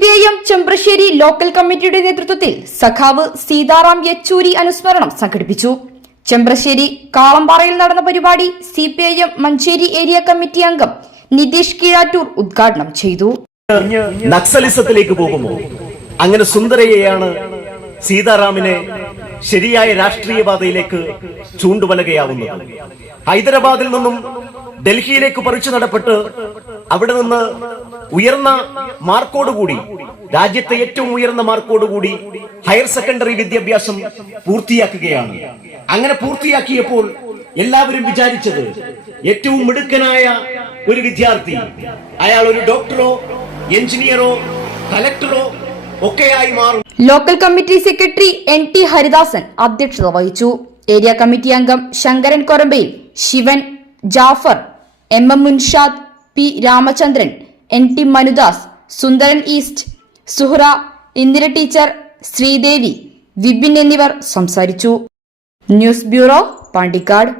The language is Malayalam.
P I M Chembrassery local കമ്മിറ്റിയുടെ നേതൃത്വത്തിൽ സഖാവ് സീതാറാം യെച്ചൂരി അനുസ്മരണം സംഘടിപ്പിച്ചു. ചെമ്പ്രശ്ശേരി കാളമ്പാറയിൽ നടന്ന പരിപാടി C P I M Manjeri area committee അംഗം നിതീഷ് കീഴാറ്റൂർ ഉദ്ഘാടനം ചെയ്തു. നക്സലിസത്തിലേക്ക് പോകുമോ? അങ്ങനെ സുന്ദരയെയാണ് സീതാറാമിനെ ശരിയായ രാഷ്ട്രീയ പാതയിലേക്ക് ചൂണ്ടുവലകയാവുന്നത്. ഹൈദരാബാദിൽ നിന്നും ഡൽഹിയിലേക്ക് പറിച്ചു നടപ്പെട്ട് അവിടെ നിന്ന് ഉയർന്ന മാർക്കോടുകൂടി രാജ്യത്തെ ഏറ്റവും ഉയർന്ന മാർക്കോടുകൂടി ഹയർ സെക്കൻഡറി വിദ്യാഭ്യാസം പൂർത്തിയാക്കുകയാണ്. അങ്ങനെ പൂർത്തിയാക്കിയപ്പോൾ എല്ലാവരും വിചാരിച്ചത് ഏറ്റവും മിടുക്കനായ ഒരു വിദ്യാർത്ഥി അയാൾ ഒരു ഡോക്ടറോ എഞ്ചിനീയറോ കലക്ടറോ ഒക്കെയായി മാറും. Local committee secretary N T Haridasan അധ്യക്ഷത വഹിച്ചു. ഏരിയ കമ്മിറ്റി അംഗം Sankaran Korambayil Sivan Jafar M M Munshad P Ramachandran N T Manudas Sundaran east Suhra Indira teacher Sreedevi Vipin എന്നിവർ സംസാരിച്ചു. News bureau Pandikkad.